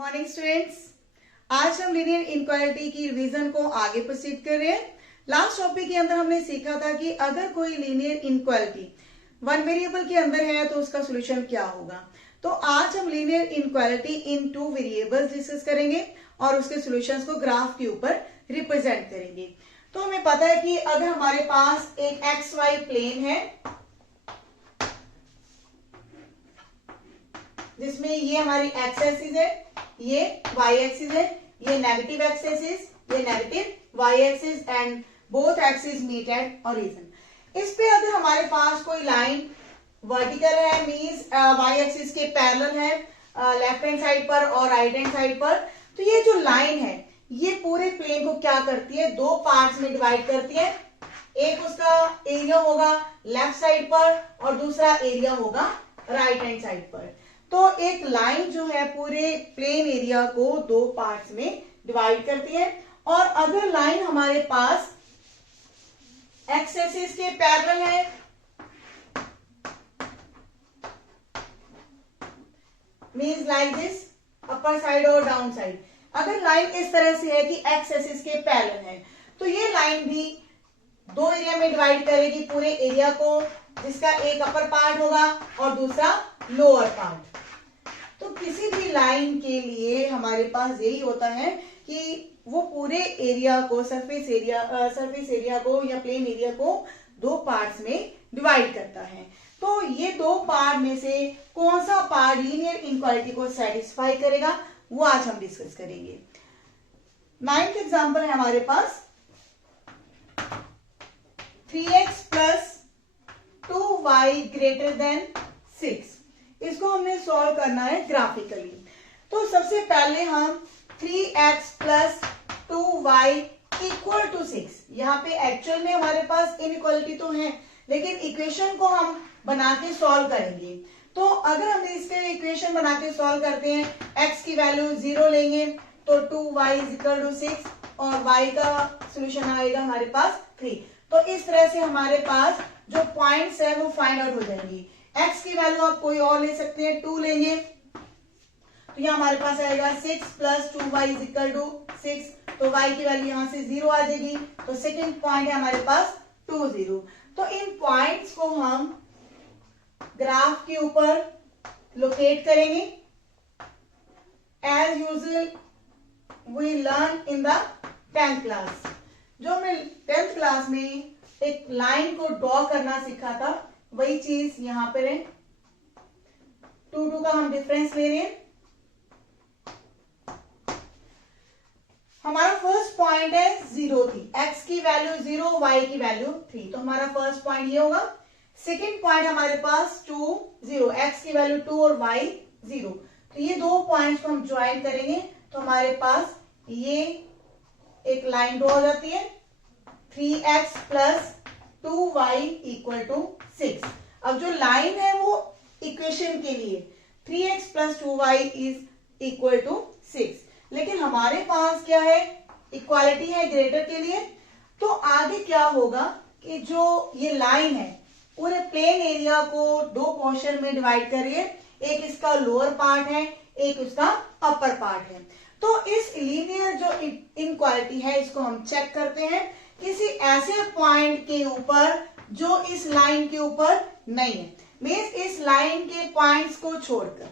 Morning students, आज हम linear inequality की रिवीजन को आगे प्रोसीड कर रहे हैं। लास्ट टॉपिक के अंदर हमने सीखा था कि अगर कोई लीनियर इनक्वालिटी वन वेरिएबल के अंदर है तो उसका सोल्यूशन क्या होगा। तो आज हम लीनियर इनक्वालिटी इन टू वेरिएबल्स डिस्कस करेंगे और उसके सॉल्यूशंस को ग्राफ के ऊपर रिप्रेजेंट करेंगे। तो हमें पता है कि अगर हमारे पास एक एक्स वाई प्लेन है जिसमें ये हमारी एक्स एक्सिस है, ये वाई एक्सिस है, ये नेगेटिव एक्स एक्सिस, ये negative y axis and both axis meet at origin. इस पे अगर हमारे पास कोई लाइन वर्टिकल है मींस वाई एक्सिस के पैरेलल है लेफ्ट हैंड साइड पर और राइट हैंड साइड पर, तो ये जो लाइन है ये पूरे प्लेन को क्या करती है, दो पार्ट्स में डिवाइड करती है। एक उसका एरिया होगा लेफ्ट साइड पर और दूसरा एरिया होगा राइट हैंड साइड पर। तो एक लाइन जो है पूरे प्लेन एरिया को दो पार्ट्स में डिवाइड करती है। और अगर लाइन हमारे पास एक्स एक्सिस के पैरेलल है means like this upper side और डाउन साइड, अगर लाइन इस तरह से है कि एक्स एक्सिस के पैरेलल है तो ये लाइन भी दो एरिया में डिवाइड करेगी पूरे एरिया को, जिसका एक अपर पार्ट होगा और दूसरा लोअर पार्ट। तो किसी भी लाइन के लिए हमारे पास यही होता है कि वो पूरे एरिया को सरफेस एरिया को या प्लेन एरिया को दो पार्ट्स में डिवाइड करता है। तो ये दो पार्ट में से कौन सा पार्ट लीनियर इनक्वालिटी को सेटिस्फाई करेगा वो आज हम डिस्कस करेंगे। 9th एग्जांपल है हमारे पास 3x plus 2y greater than 6। इसको हमने सॉल्व करना है ग्राफिकली। तो सबसे पहले हम 3x plus 2y equal to 6, यहाँ पे एक्चुअल में हमारे पास इनइक्वालिटी तो है लेकिन इक्वेशन को हम बना के सॉल्व करेंगे। तो अगर हम इसके इक्वेशन बना के सॉल्व करते हैं, x की वैल्यू 0 लेंगे तो 2y इज इक्वल टू 6 और y का सोल्यूशन आएगा हमारे पास 3। तो इस तरह से हमारे पास जो पॉइंट्स है वो फाइंड आउट हो जाएंगी। x की वैल्यू आप कोई और ले सकते हैं, 2 लेंगे तो यहाँ हमारे पास आएगा 6 plus 2y is equal to 6, तो y की वैल्यू यहाँ से 0 आ जाएगी। तो सेकंड पॉइंट है हमारे पास 2 0। तो इन पॉइंट्स को हम ग्राफ के ऊपर लोकेट करेंगे। As usual we learn in the 10th class, जो हमने 10th क्लास में एक लाइन को ड्रॉ करना सीखा था वही चीज यहां पर है। 2 का हम डिफरेंस ले रहे हैं। हमारा फर्स्ट पॉइंट है 0 थी, x की वैल्यू 0, y की वैल्यू 3, तो हमारा फर्स्ट पॉइंट ये होगा। सेकेंड पॉइंट हमारे पास 2 0, x की वैल्यू 2 और y 0, तो ये दो पॉइंट्स को हम ज्वाइन करेंगे तो हमारे पास ये एक लाइन ड्रॉ हो जाती है 3x plus 2y equal to 6। अब जो लाइन है वो इक्वेशन के लिए 3x plus 2y is equal to 6, लेकिन हमारे पास क्या है, इक्वालिटी है ग्रेटर के लिए। तो आगे क्या होगा कि जो ये लाइन है पूरे प्लेन एरिया को दो पोर्शन में डिवाइड कर रही है, एक इसका लोअर पार्ट है एक उसका अपर पार्ट है। तो इस लीनियर जो इनक्वालिटी है इसको हम चेक करते हैं किसी ऐसे पॉइंट के ऊपर जो इस लाइन के ऊपर नहीं है, मींस इस लाइन के पॉइंट्स को छोड़कर,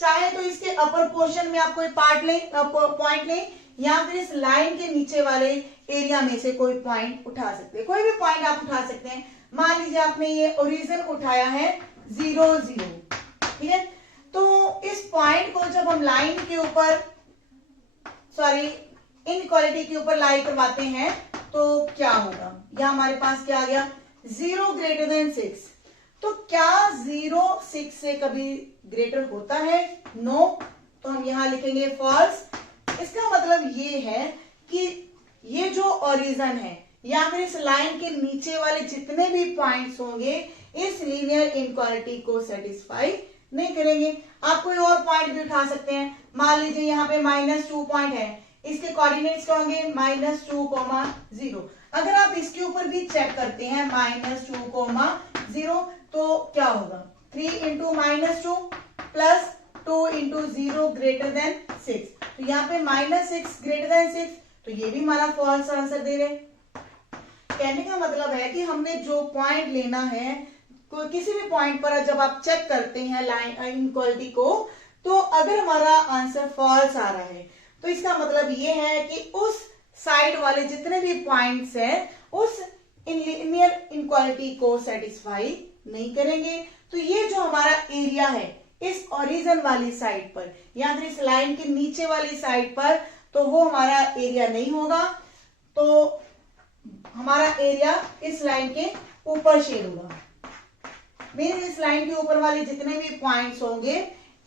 चाहे तो इसके अपर पोर्शन में आप कोई पॉइंट लें या फिर इस लाइन के नीचे वाले एरिया में से कोई पॉइंट उठा सकते हैं। कोई भी पॉइंट आप उठा सकते हैं। मान लीजिए आपने ये ओरिजिन उठाया है 0 0, ठीक है। तो इस पॉइंट को जब हम लाइन के ऊपर इनइक्वालिटी के ऊपर लाई करवाते हैं तो क्या होगा, यहाँ हमारे पास क्या आ गया 0 ग्रेटर देन 6। तो क्या 0 6 से कभी ग्रेटर होता है, नो, तो हम यहां लिखेंगे फॉल्स। इसका मतलब ये है कि ये जो ओरिजिन है या फिर इस लाइन के नीचे वाले जितने भी पॉइंट्स होंगे इस लीनियर इनक्वालिटी को सेटिस्फाई नहीं करेंगे। आप कोई और पॉइंट भी उठा सकते हैं। मान लीजिए यहाँ पे -2 पॉइंट है, इसके कोऑर्डिनेट्स क्या होंगे -2, 0। अगर आप इसके ऊपर भी चेक करते हैं -2, 0, तो क्या होगा 3 × -2 प्लस 2 इंटू 0 ग्रेटर देन 6, तो यहाँ पे -6 ग्रेटर देन 6, तो ये भी हमारा फॉल्स आंसर दे रहे हैं। कहने का मतलब है कि हमने जो पॉइंट लेना है, कोई किसी भी पॉइंट पर जब आप चेक करते हैं लाइन इनइक्वालिटी को, तो अगर हमारा आंसर फॉल्स आ रहा है तो इसका मतलब ये है कि उस साइड वाले जितने भी पॉइंट्स हैं उस लीनियर इनइक्वालिटी को सेटिस्फाई नहीं करेंगे। तो ये जो हमारा एरिया है इस ओरिजिन वाली साइड पर या फिर इस लाइन के नीचे वाली साइड पर, तो वो हमारा एरिया नहीं होगा, तो हमारा एरिया इस लाइन के ऊपर शेड होगा। मीन्स इस लाइन के ऊपर वाले जितने भी पॉइंट्स होंगे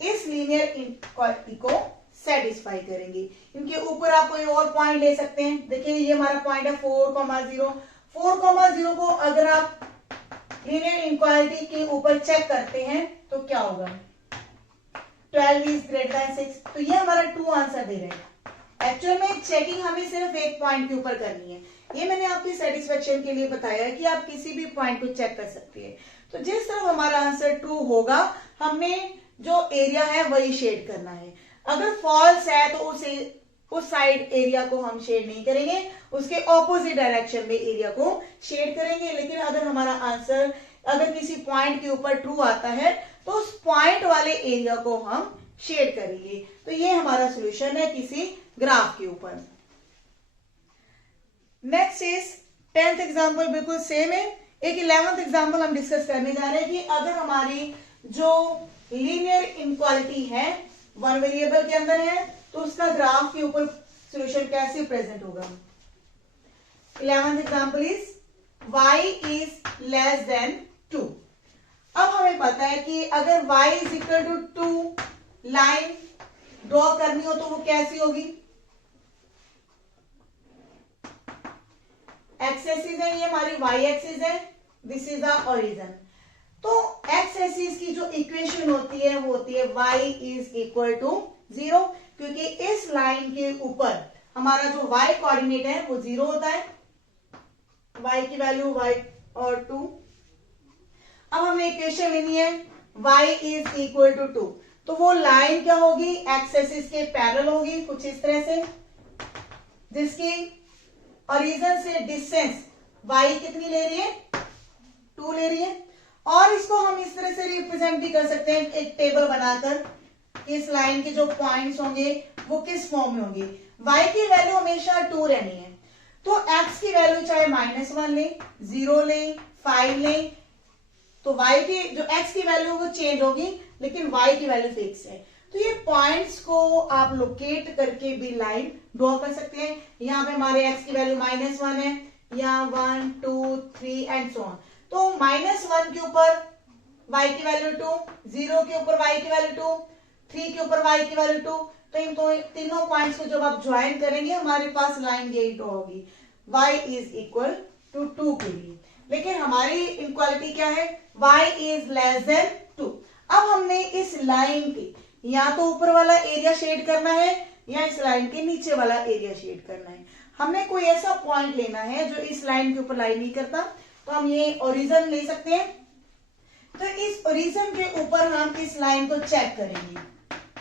इस लीनियर इनइक्वालिटी को सेटिस्फाई करेंगे। इनके ऊपर आप कोई और पॉइंट ले सकते हैं। देखिए ये हमारा पॉइंट है 4,0, 4,0 को अगर आप लीनियर इनइक्वालिटी के ऊपर चेक करते हैं तो क्या होगा, 12 इज ग्रेटर देन 6, तो ये हमारा 2 आंसर दे रहे हैं। एक्चुअल में चेकिंग हमें सिर्फ एक पॉइंट के ऊपर करनी है। ये मैंने आपकी सेटिस्फेक्शन के लिए बताया कि आप किसी भी पॉइंट को चेक कर सकते हैं। तो जिस तरफ हमारा आंसर ट्रू होगा हमने जो एरिया है वही शेड करना है। अगर फॉल्स है तो उस साइड एरिया को हम शेड नहीं करेंगे, उसके ऑपोजिट डायरेक्शन में एरिया को शेड करेंगे। लेकिन अगर हमारा आंसर अगर किसी पॉइंट के ऊपर ट्रू आता है तो उस पॉइंट वाले एरिया को हम शेड करेंगे। तो ये हमारा सॉल्यूशन है किसी ग्राफ के ऊपर। नेक्स्ट इज 10th एग्जाम्पल, बिल्कुल सेम है। एक 11th एग्जाम्पल हम डिस्कस करने जा रहे हैं कि अगर हमारी जो लीनियर इनइक्वालिटी है वन वेरिएबल के अंदर है तो उसका ग्राफ के ऊपर सॉल्यूशन कैसे प्रेजेंट होगा। 11th example is y is less than 2। अब हमें पता है कि अगर y is equal to 2 line draw करनी हो तो वो कैसी होगी। एक्स एक्सिस है, ये हमारी y एक्सिस है, दिस इज द ओरिजिन। तो एक्स एक्सिस की जो इक्वेशन होती है वो होती है y इज इक्वल टू 0, क्योंकि इस लाइन के ऊपर हमारा जो y कोऑर्डिनेट है वो 0 होता है, y की वैल्यू y और 2। अब हमें इक्वेशन लेनी है y इज इक्वल टू 2, तो वो लाइन क्या होगी, एक्स एक्सिस के पैरेलल होगी कुछ इस तरह से, जिसकी ओरिजिन से डिस्टेंस y कितनी ले रही है, 2 ले रही है। और इसको हम इस तरह से रिप्रेजेंट भी कर सकते हैं एक टेबल बनाकर, इस लाइन के जो पॉइंट्स होंगे वो किस फॉर्म में होंगे। y की वैल्यू हमेशा 2 रहनी है, तो x की वैल्यू चाहे -1 ले, 0 ले, 5 ले, तो y की जो x की वैल्यू वो चेंज होगी लेकिन y की वैल्यू फिक्स है। तो ये पॉइंट्स को आप लोकेट करके भी लाइन ड्रॉ कर सकते हैं। यहाँ पे हमारे x की वैल्यू -1 है, यहाँ 1 2 3 एंड सो ऑन। तो -1 के ऊपर y की वैल्यू 2, 0 के ऊपर y की वैल्यू 2, 3 के ऊपर y की वैल्यू 2। तो इन तीनों पॉइंट्स को जब आप ज्वाइन करेंगे हमारे पास लाइन यही ड्रॉ होगी y इज इक्वल टू 2 के लिए। लेकिन हमारी इनइक्वालिटी क्या है, y इज लेस देन 2। अब हमने इस लाइन के या तो ऊपर वाला एरिया शेड करना है या इस लाइन के नीचे वाला एरिया शेड करना है। हमने कोई ऐसा पॉइंट लेना है जो इस लाइन के ऊपर लाइन नहीं करता, तो हम ये ओरिजिन ले सकते हैं। तो इस ओरिजिन के ऊपर हम इस लाइन को चेक करेंगे,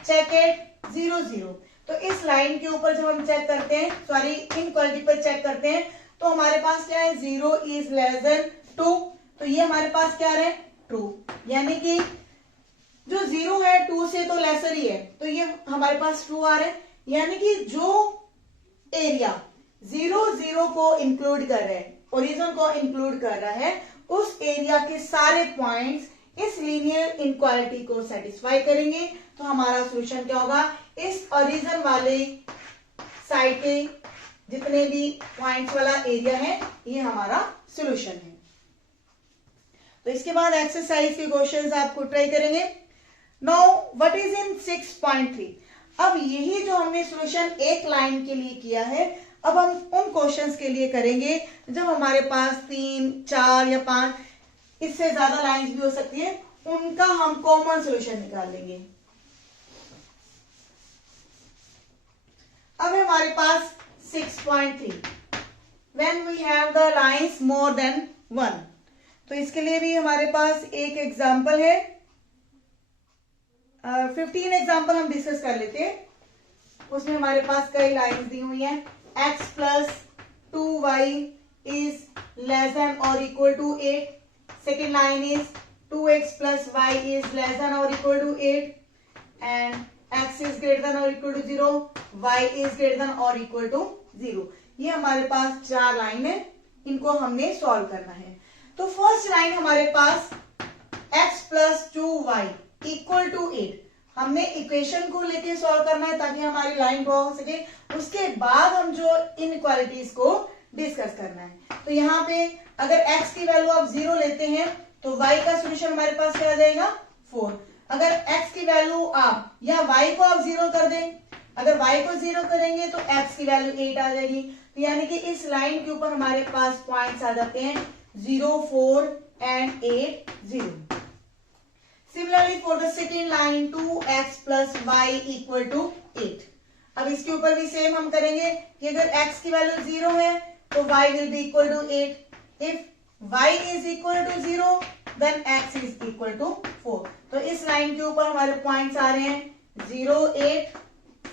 चेक एट 0 0। तो इस लाइन के ऊपर जब हम चेक करते हैं, सॉरी इनइक्वालिटी पर चेक करते हैं, तो हमारे पास क्या है, 0 इज लेस देन 2। तो ये हमारे पास क्या है, ट्रू, यानी कि जो 0 है 2 से तो लेसर ही है, तो ये हमारे पास ट्रू आ रहा है। यानी कि जो एरिया 0 0 को इंक्लूड कर रहा है, ओरिजिन को इंक्लूड कर रहा है, उस एरिया के सारे पॉइंट्स इस लीनियर इनइक्वालिटी को सेटिस्फाई करेंगे। तो हमारा सॉल्यूशन क्या होगा, इस ओरिजिन वाले साइड के जितने भी पॉइंट्स वाला एरिया है ये हमारा सॉल्यूशन है। तो इसके बाद एक्सरसाइज के क्वेश्चंस आपको ट्राई करेंगे। Now what is in 6.3। अब यही जो हमने सॉल्यूशन एक लाइन के लिए किया है, अब हम उन क्वेश्चंस के लिए करेंगे जब हमारे पास 3 4 या 5 इससे ज्यादा लाइंस भी हो सकती है, उनका हम कॉमन सॉल्यूशन निकाल लेंगे। अब हमारे पास 6.3 when we have the lines more than 1। तो इसके लिए भी हमारे पास एक एग्जाम्पल है। 15 एग्जाम्पल हम डिस्कस कर लेते हैं। उसमें हमारे पास कई लाइंस दी हुई हैं। x plus 2y is less than और equal to 8। Second line is 2x plus y is less than और equal to 8 and x is greater than और equal to 0, y is greater than और equal to 0। ये हमारे पास 4 line है, इनको हमने solve करना है। तो फर्स्ट लाइन हमारे पास x plus 2y equal to 8, हमने इक्वेशन को लेके सॉल्व करना है ताकि हमारी लाइन ड्रॉ हो सके। उसके बाद हम जो इनइक्वालिटीज को डिस्कस करना है। तो यहाँ पे अगर x की वैल्यू आप 0 लेते हैं तो y का सोल्यूशन हमारे पास क्या आ जाएगा 4। अगर x की वैल्यू आप या y को आप 0 कर दें, अगर y को 0 करेंगे तो x की वैल्यू 8 आ जाएगी। तो यानी कि इस लाइन के ऊपर हमारे पास पॉइंट्स आ जाते हैं 0, 4 and 8, 0। Similarly for the second line 2x plus y equal to 8। अब इसके ऊपर भी सेम हम करेंगे कि अगर x की वैल्यू 0 है तो y will be equal to 8। If y is equal to 0 then x is equal to 4। तो इस लाइन के ऊपर हमारे पॉइंट्स आ रहे हैं 0, 8,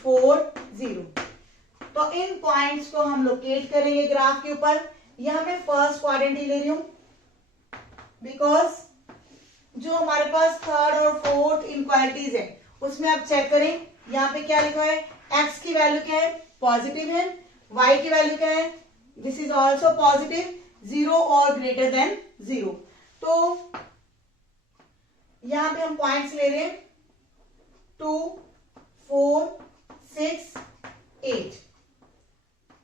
4, 0। तो इन पॉइंट्स को हम लोकेट करेंगे ग्राफ के ऊपर। यहां मैं फर्स्ट क्वाड्रेंट ही ले रही हूं बिकॉज जो हमारे पास थर्ड और फोर्थ इनक्वालिटीज है उसमें आप चेक करें, यहाँ पे क्या लिखा है, x की वैल्यू क्या है, पॉजिटिव है, y की वैल्यू क्या है, दिस इज ऑल्सो पॉजिटिव, 0 और ग्रेटर देन 0। तो यहाँ पे हम पॉइंट्स ले रहे हैं 2, 4, 6, 8,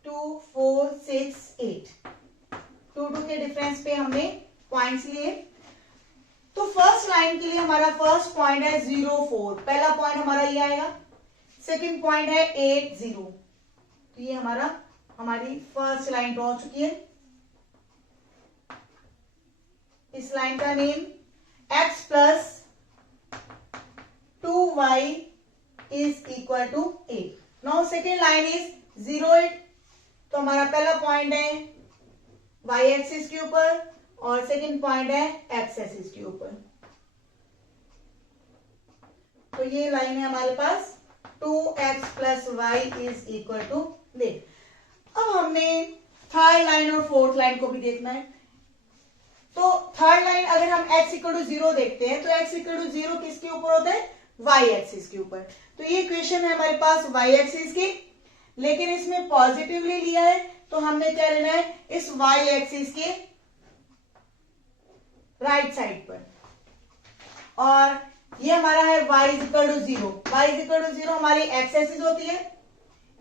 2, 4, 6, 8, 2 के डिफरेंस पे हमने पॉइंट्स लिए। तो फर्स्ट लाइन के लिए हमारा फर्स्ट पॉइंट है 0, 4, पहला पॉइंट हमारा ये आएगा। सेकंड पॉइंट है 8, 0। तो ये हमारी फर्स्ट लाइन ड्रॉ हो चुकी है। इस लाइन का name x plus 2y is equal to 8। Now second line is 0, 8। तो हमारा पहला पॉइंट है y एक्सिस के ऊपर और सेकंड पॉइंट है x एक्सिस के ऊपर। तो ये लाइन है हमारे पास 2x plus y is equal to दे। अब हमने थर्ड लाइन और फोर्थ लाइन को भी देखना है। तो थर्ड लाइन अगर हम x इक्वल टू 0 देखते हैं तो x इक्वल टू 0 किसके ऊपर होता है, y एक्सिस के ऊपर। तो ये इक्वेशन है हमारे पास y एक्सिस की, लेकिन इसमें पॉजिटिवली लिया है तो हमने क्या लेना है, इस y एक्सिस के राइट साइड पर। और ये हमारा है y is equal to 0। y is equal to 0 हमारी x एक्सिस होती है।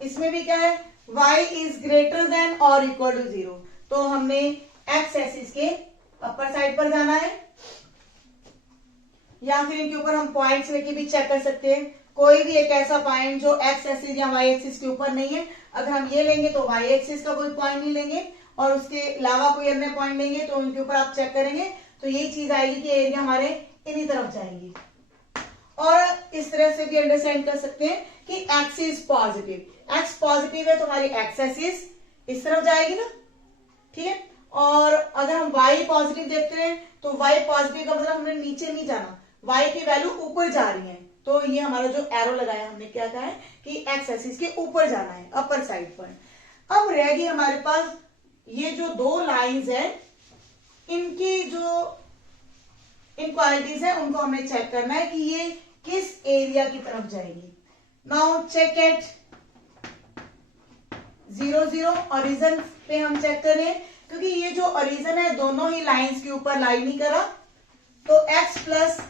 इसमें भी क्या है, y इज ग्रेटर देन और इक्वल टू 0। तो हमने x एक्सिस के अपर साइड पर जाना है, या फिर इनके ऊपर हम पॉइंट्स लेके भी चेक कर सकते हैं। कोई भी एक ऐसा पॉइंट जो x एक्सिस या y एक्सिस के ऊपर नहीं है, अगर हम ये लेंगे तो y एक्सिस का कोई पॉइंट नहीं लेंगे और उसके अलावा कोई अन्य पॉइंट लेंगे तो उनके ऊपर आप चेक करेंगे तो यही चीज आएगी कि एरिया हमारे इन्हीं तरफ जाएंगी। और इस तरह से भी अंडरस्टैंड कर सकते हैं कि x is positive, x positive है तो हमारी x एक्सिस इस तरफ जाएगी ना, ठीक है। और अगर हम y पॉजिटिव देखते हैं तो y पॉजिटिव का मतलब हमने नीचे नहीं जाना, y की वैल्यू ऊपर जा रही है। तो ये हमारा जो एरो लगाया हमने क्या कहा है कि x एक्सिस के ऊपर जाना है, अपर साइड पर। अब रह गई हमारे पास ये जो दो लाइंस है, इनकी जो इनक्वालिटीज है उनको हमें चेक करना है कि ये किस एरिया की तरफ जाएगी। नाउ चेक एट 0, 0 ओरिजिन पे हम चेक कर रहे हैं, क्योंकि ये जो ओरिजिन है दोनों ही लाइंस के ऊपर लाई नहीं करा। तो x plus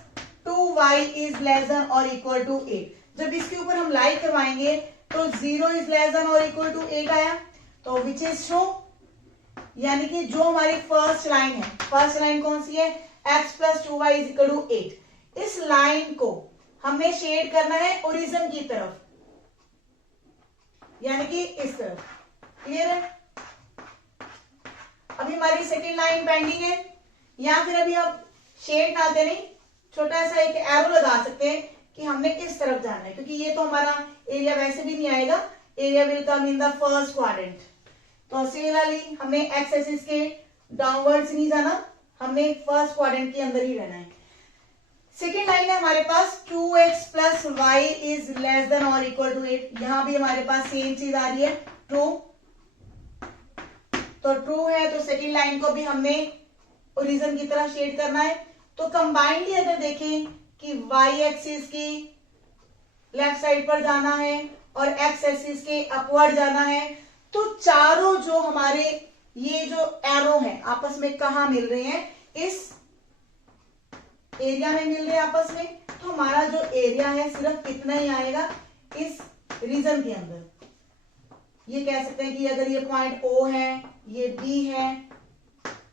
2y is less than और इक्वल टू 8। जब इसके ऊपर हम लाई करवाएंगे तो 0 इज लेस देन और इक्वल टू 8 आया, तो विच इज ट्रू, यानी कि जो हमारी फर्स्ट लाइन है, फर्स्ट लाइन कौन सी है, x plus 2y is equal to 8। इस लाइन को हमने शेड करना है ओरिजिन की तरफ, यानी कि इस तरफ। क्लियर है। अभी हमारी सेकेंड लाइन पेंडिंग है, या फिर अभी आप शेड ना करें, छोटा सा एक एरो लगा सकते हैं कि हमने इस तरफ जाना है, क्योंकि ये तो हमारा एरिया वैसे भी नहीं आएगा, area will come in the first quadrant. तो सिमिलरली हमने एक्स एक्सिस के डाउनवर्ड्स नहीं जाना, हमने फर्स्ट क्वाड्रेंट के अंदर ही रहना है। सेकेंड लाइन है हमारे पास 2x plus y is less than और इक्वल टू 8। यहां भी हमारे पास सेम चीज आ रही है, ट्रू। तो ट्रू है तो सेकेंड लाइन को भी हमने ओरिजिन की तरह शेड करना है। तो कंबाइंडली अगर देखें कि वाई एक्सिस की लेफ्ट साइड पर जाना है और एक्स एक्सिस के अपवर्ड जाना है, तो चारों जो हमारे ये जो एरो है आपस में कहा मिल रहे हैं, इस एरिया में मिल रहे हैं आपस में। तो हमारा जो एरिया है सिर्फ इतना ही आएगा इस रीजन के अंदर। ये कह सकते हैं कि अगर ये पॉइंट O है, ये B है,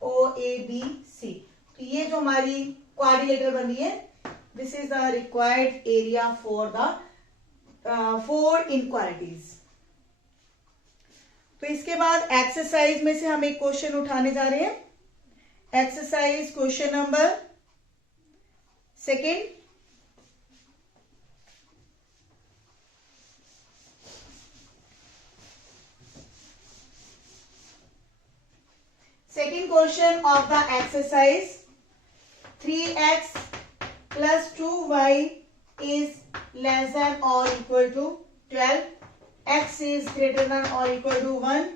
OABC, तो ये जो हमारी क्वाड्रिलेटरल बन रही है, this is the required area for the 4 inequalities. तो इसके बाद एक्सरसाइज में से हम एक क्वेश्चन उठाने जा रहे हैं। Exercise question number 2। Second question of the exercise, 3x plus 2y is less than or equal to 12. X is greater than or equal to 1.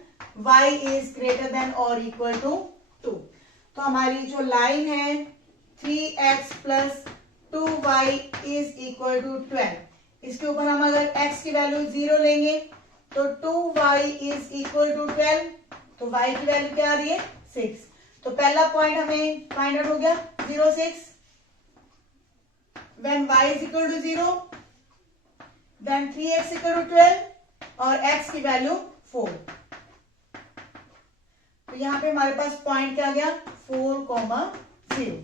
Y is greater than or equal to 2. तो हमारी जो line है 3x plus 2y is equal to 12, इसके ऊपर हम अगर x की value 0 लेंगे तो 2y is equal to 12, तो y की वैल्यू क्या आ रही है 6। तो पहला पॉइंट हमें फाइंड आउट हो गया 0, 6। When y is equal to 0, then 3x equal to 12 और x की वैल्यू 4। तो यहां पे हमारे पास पॉइंट क्या गया 4, 0।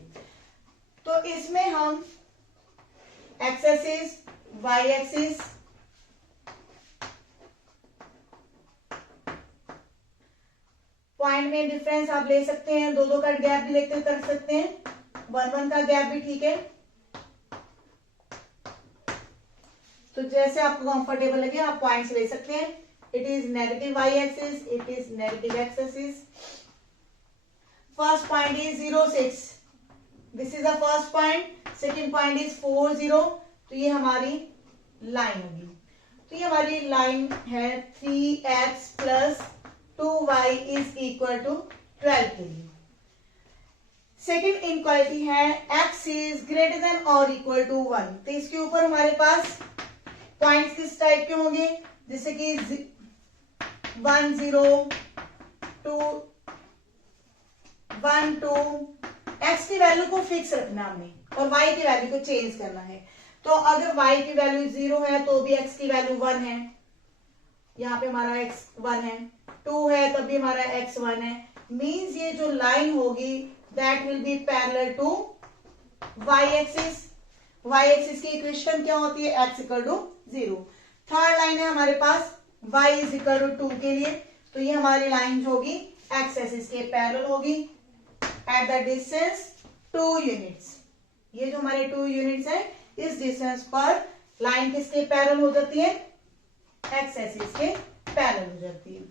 तो इसमें हम x axis, y axis, point में डिफरेंस आप ले सकते हैं, 2 का गैप भी लेकर कर सकते हैं, 1 का गैप भी ठीक है। तो जैसे आपको कंफर्टेबल लगे आप पॉइंट्स ले सकते हैं। It is negative y axis, it is negative x axis. First point is 0, 6, this is the first point. Second point is 4, 0, तो ये हमारी लाइन होगी। तो ये हमारी लाइन है 3x plus 2y is equal to 12 के लिए। सेकेंड इनक्वालिटी है x इज ग्रेटर देन और इक्वल टू 1। तो इसके ऊपर हमारे पास पॉइंट्स किस टाइप के होंगे, जैसे कि 1, 0, 2, 1, 2। x की वैल्यू को फिक्स रखना हमने और y की वैल्यू को चेंज करना है। तो अगर y की वैल्यू 0 है तो भी x की वैल्यू 1 है, यहाँ पे हमारा x 1 है, 2 है तब भी हमारा x 1 है। मींस ये जो लाइन होगी that will be parallel to y axis. y axis की इक्वेशन क्या होती है x equal to 0। Third line है हमारे पास y इज इक्वल टू 2 के लिए, तो ये हमारी लाइन जो होगी x एक्सिस के पैरेलल होगी एट द डिस्टेंस 2 यूनिट्स। ये जो हमारे 2 यूनिट्स है इस डिस्टेंस पर लाइन किसके पैरेलल हो जाती है, x एक्सिस के पैरेलल हो जाती है।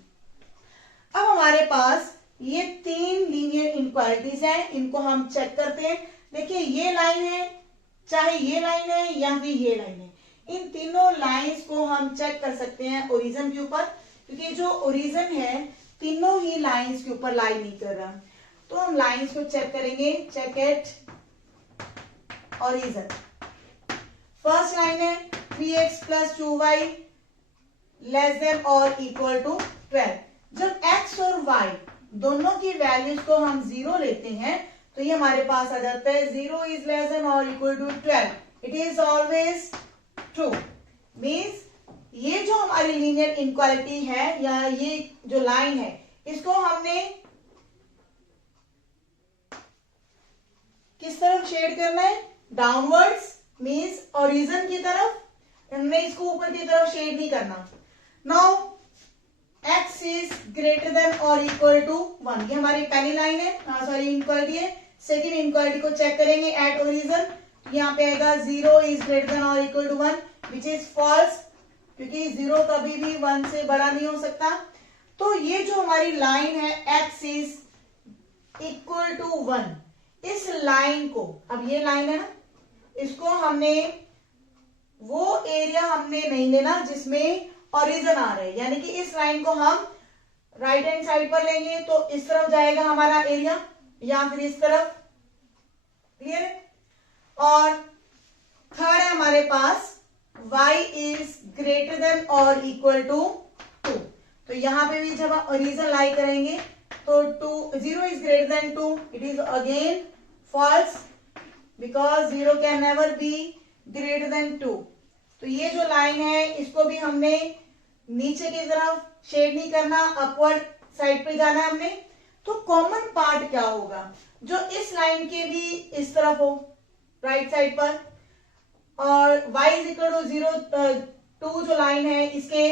अब हमारे पास ये 3 लीनियर इनक्वालिटीज हैं, इनको हम चेक करते हैं। देखिए ये लाइन है, चाहे ये लाइन है या फिर ये लाइन है, इन तीनों लाइंस को हम चेक कर सकते हैं ओरिजिन के ऊपर, क्योंकि जो ओरिजिन है तीनों ही लाइंस के ऊपर लाई नहीं कर रहा। तो हम लाइंस को चेक करेंगे, check at origin. First line है 3x plus 2y less than और इक्वल टू 12। जब x और y दोनों की वैल्यूज को हम 0 लेते हैं तो ये हमारे पास आ जाता है 0 इज लेस देन और equal to 12। It is always true. Means ये जो हमारी लीनियर इनक्वालिटी है या ये जो लाइन है इसको हमने किस तरफ शेड करना है, डाउनवर्ड्स, मीन्स ओरिजिन की तरफ। हमने इसको ऊपर की तरफ शेड नहीं करना। Now x is greater than और इक्वल टू 1, ये हमारी पहली लाइन है, सॉरी इनक्वालिटी है। सेकेंड इनक्वालिटी को चेक करेंगे एट ओरिजिन, यहाँ पे आएगा 0 इज ग्रेटर देन और equal to 1, which is false, क्योंकि 0 कभी भी 1 से बड़ा नहीं हो सकता। तो ये जो हमारी लाइन है x इज इक्वल टू 1, इस लाइन को, अब ये लाइन है ना, इसको हमने वो एरिया हमने नहीं लेना जिसमें ओरिजिन आ रहे हैं, यानी कि इस लाइन को हम राइट हैंड साइड पर लेंगे तो इस तरफ जाएगा हमारा एरिया या फिर इस तरफ। क्लियर? और थर्ड है हमारे पास y इज ग्रेटर देन और इक्वल टू 2। तो यहां पे भी जब हम ओरिजिन लाई करेंगे तो 0 is greater than 2, it is again false because 0 can never be greater than 2। तो ये जो लाइन है इसको भी हमने नीचे की तरफ शेड नहीं करना, अपवर्ड साइड पे जाना है हमने। तो कॉमन पार्ट क्या होगा, जो इस लाइन के भी इस तरफ हो राइट साइड पर, और y इज इक्वल टू 2 जो लाइन है इसके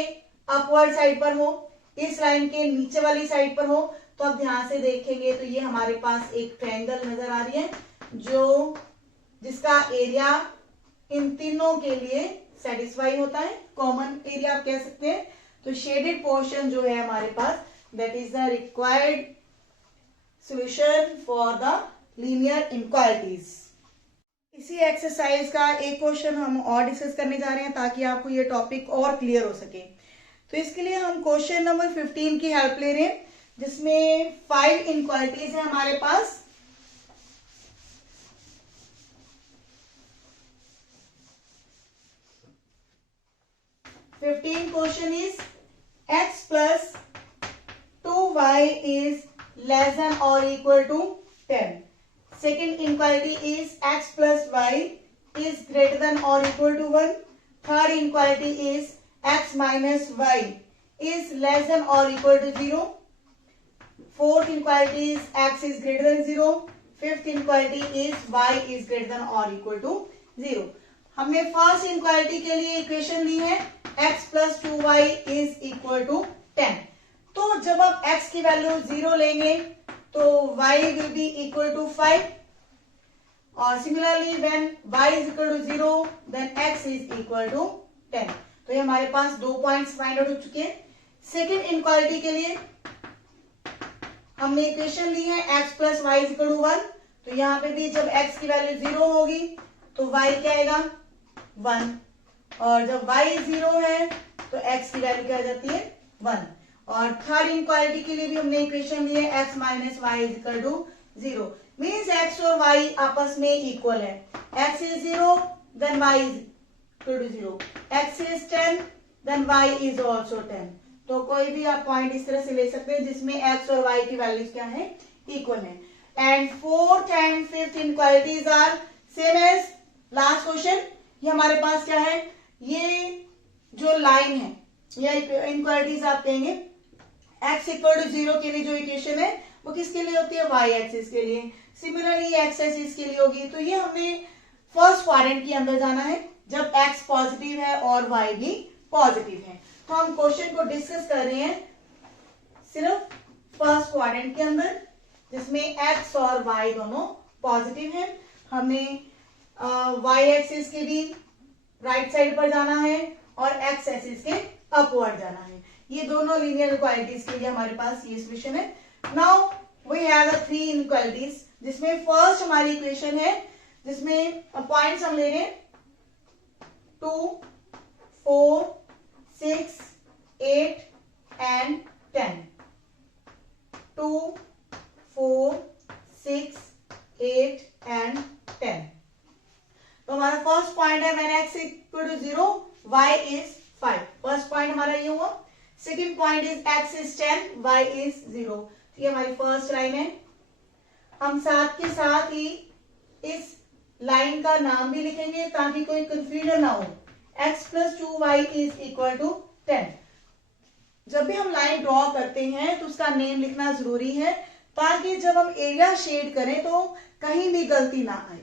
अपवर्ड साइड पर हो, इस लाइन के नीचे वाली साइड पर हो। तो अब ध्यान से देखेंगे तो ये हमारे पास एक ट्रायंगल नजर आ रही है जिसका एरिया इन तीनों के लिए सेटिस्फाई होता है, कॉमन एरिया आप कह सकते हैं। तो शेडेड पोर्शन जो है हमारे पास, that is the required solution for the linear inequalities. इसी एक्सरसाइज का एक क्वेश्चन हम और डिस्कस करने जा रहे हैं ताकि आपको ये टॉपिक और क्लियर हो सके। तो इसके लिए हम क्वेश्चन नंबर 15 की हेल्प ले रहे हैं, जिसमें 5 इनइक्वालिटीज है हमारे पास। Question is x plus 2y is less than और equal to 10। Second inequality is x plus y is greater than or equal to 1. Third inequality is x minus y is less than or equal to 0. Fourth inequality is x is greater than 0. Fifth inequality is y is greater than or equal to 0. हमने first inequality के लिए equation ली है x plus 2y is equal to 10। तो जब आप x की value 0 लेंगे तो y will be equal to 5, और similarly when y is equal to 0 then x is equal to 10। तो ये हमारे पास 2 पॉइंट्स फाइंड आउट हो चुके हैं। सेकेंड इनक्वालिटी के लिए हमने इक्वेशन ली है x plus y is equal to 1। तो यहाँ पे भी जब x की वैल्यू 0 होगी तो y क्या आएगा 1, और जब y 0 है तो x की वैल्यू क्या आ जाती है 1। और थर्ड इनक्वालिटी के लिए भी हमने इक्वेशन ली है x minus y is equal to 0, means x और y आपस में इक्वल है। x is 0 then y is equal to 0, x is 10 then y is also 10। तो कोई भी आप पॉइंट इस तरह से ले सकते हैं जिसमें x और y की वैल्यूज क्या है इक्वल है। And fourth and fifth inequalities are same as last question. ये हमारे पास क्या है, ये जो लाइन है या इनक्वालिटीज आप कहेंगे x इक्वल टू 0 के लिए जो इक्वेशन है वो किसके लिए होती है y एक्सिस के लिए, सिमिलरली x एक्सिस के लिए होगी। तो ये हमें फर्स्ट क्वाड्रेंट के अंदर जाना है जब x पॉजिटिव है और y भी पॉजिटिव है। तो हम क्वेश्चन को डिस्कस कर रहे हैं सिर्फ फर्स्ट क्वाड्रेंट के अंदर जिसमें x और y दोनों पॉजिटिव है। हमें y एक्सिस के भी राइट साइड पर जाना है और x एक्सिस के अपवर्ड जाना है। ये दोनों लीनियर इनइक्वालिटीज के लिए हमारे पास ये सॉल्यूशन है। Now we have the 3 inequalities जिसमें फर्स्ट हमारी इक्वेशन है जिसमें पॉइंट्स हम ले रहे हैं 2, 4, 6, 8 एंड 10। 2, 4, 6, 8 एंड 10। तो हमारा फर्स्ट पॉइंट है when x equal to 0 y is 5। First point हमारा ये हुआ। Second point is x is 10 y is 0। ये हमारी फर्स्ट लाइन है। हम साथ के साथ ही इस लाइन का नाम भी लिखेंगे ताकि कोई कंफ्यूजन ना हो। x plus 2y is equal to 10। जब भी हम लाइन ड्रॉ करते हैं तो उसका नेम लिखना जरूरी है ताकि जब हम एरिया शेड करें तो कहीं भी गलती ना आए।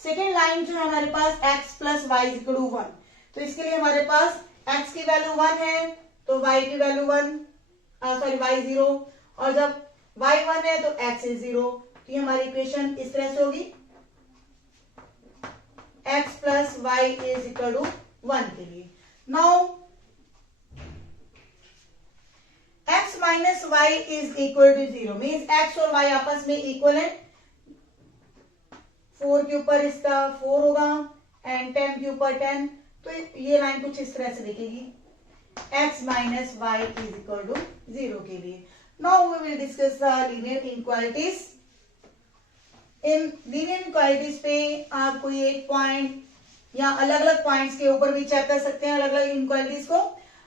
सेकेंड लाइन जो है हमारे पास x plus y is equal to 1। तो इसके लिए हमारे पास x की वैल्यू 1 है तो y की वैल्यू 1, सॉरी y 0, और जब y 1 है तो x इज 0। तो ये हमारी इक्वेशन इस तरह से होगी x plus y is equal to 1 के लिए। Now x minus y is equal to 0 means x और y आपस में इक्वल है। 4 के ऊपर इसका 4 होगा, एंड 10 के ऊपर 10, तो ये लाइन कुछ इस तरह से दिखेगी, x minus y is equal to 0 के लिए। Now we will discuss the linear inequalities. इन लीनियर इनक्वालिटीज पे आप कोई एक पॉइंट या अलग अलग पॉइंट्स के ऊपर भी चेक कर सकते हैं अलग अलग इनक्वालिटीज को।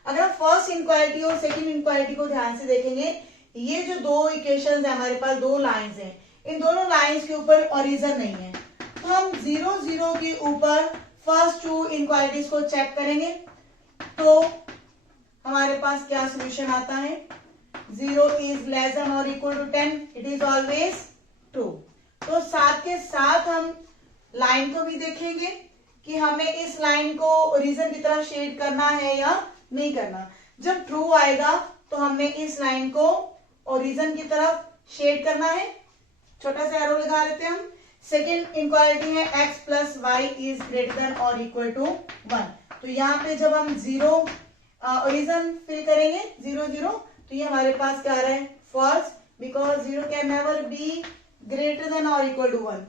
अगर हम फर्स्ट इनक्वालिटी और सेकंड इनक्वालिटी को ध्यान से देखेंगे, ये जो दो इक्वेशंस है हमारे पास, दो लाइंस हैं, इन दोनों लाइंस के ऊपर ओरिजिन नहीं है, तो हम 0 0 के ऊपर फर्स्ट टू इनक्वालिटीज को चेक करेंगे तो हमारे पास क्या सोल्यूशन आता है, 0 इज लेस देन और equal to 10, it is always true. तो साथ के साथ हम लाइन को भी देखेंगे कि हमें इस लाइन को ओरिजिन की तरफ शेड करना है या नहीं करना। जब ट्रू आएगा तो हमने इस लाइन को ओरिजिन की तरफ शेड करना है, छोटा सा एरो लगा लेते हैं हम। सेकेंड इनक्वालिटी है x plus y is greater than और इक्वल टू 1, तो यहाँ पे जब हम 0 ओरिजिन फिल करेंगे 0 0, तो ये हमारे पास क्या आ रहा है, false, because 0 can never be greater than और इक्वल टू 1।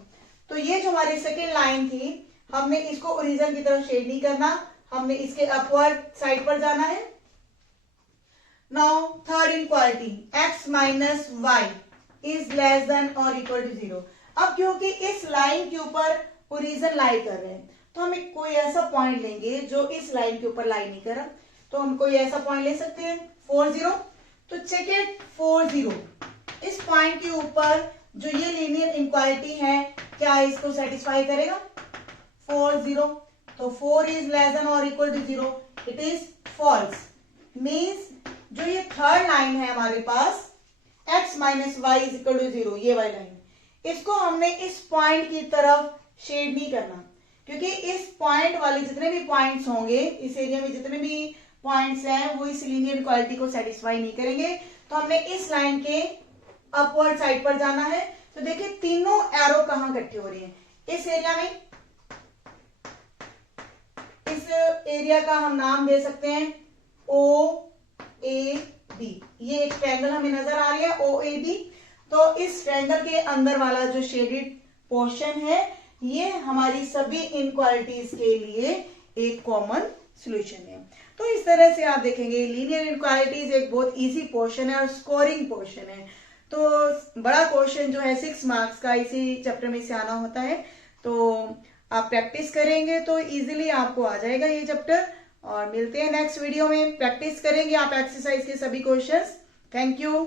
तो ये जो हमारी सेकेंड लाइन थी, हमने इसको ओरिजिन की तरफ शेड नहीं करना, हमने इसके अपवर्ड साइड पर जाना है। Now third inequality, x minus y is less than और इक्वल टू 0। अब क्योंकि इस लाइन के ऊपर ओरिजिन लाई कर रहे हैं, तो हम कोई ऐसा पॉइंट लेंगे जो इस लाइन के ऊपर लाई नहीं कर रहा, तो हम कोई ऐसा पॉइंट ले सकते हैं 4 0। तो चेक इट 4 0, इस पॉइंट के ऊपर जो ये लीनियर इनक्वालिटी है, क्या इसको सेटिस्फाई करेगा, 4 0। तो 4 इज लेस देन और equal to 0, it is false. Means जो ये थर्ड लाइन है हमारे पास, x minus y is equal to 0, ये वाली लाइन, इसको हमने इस पॉइंट की तरफ शेड नहीं करना, क्योंकि इस पॉइंट वाले जितने भी पॉइंट्स होंगे, इस एरिया में जितने भी पॉइंट्स हैं, वो इस लीनियर इक्वालिटी को सेटिस्फाई नहीं करेंगे। तो हमने इस लाइन के अपवर्ड साइड पर जाना है। तो देखिए तीनों एरो कहां इकट्ठे हो रही हैं, इस एरिया में। इस एरिया का हम नाम दे सकते हैं OAB। ये एक ट्रायंगल हमें नजर आ रही है OAB। तो इस ट्रायंगल के अंदर वाला जो शेडेड पोर्शन है, ये हमारी सभी इनक्वालिटीज के लिए एक कॉमन सॉल्यूशन है। तो इस तरह से आप देखेंगे लीनियर इनक्वालिटीज एक बहुत इजी पोर्शन है और स्कोरिंग पोर्शन है। तो बड़ा क्वेश्चन जो है 6 मार्क्स का इसी चैप्टर में से आना होता है, तो आप प्रैक्टिस करेंगे तो इजीली आपको आ जाएगा ये चैप्टर। और मिलते हैं नेक्स्ट वीडियो में, प्रैक्टिस करेंगे आप एक्सरसाइज के सभी क्वेश्चंस। Thank you.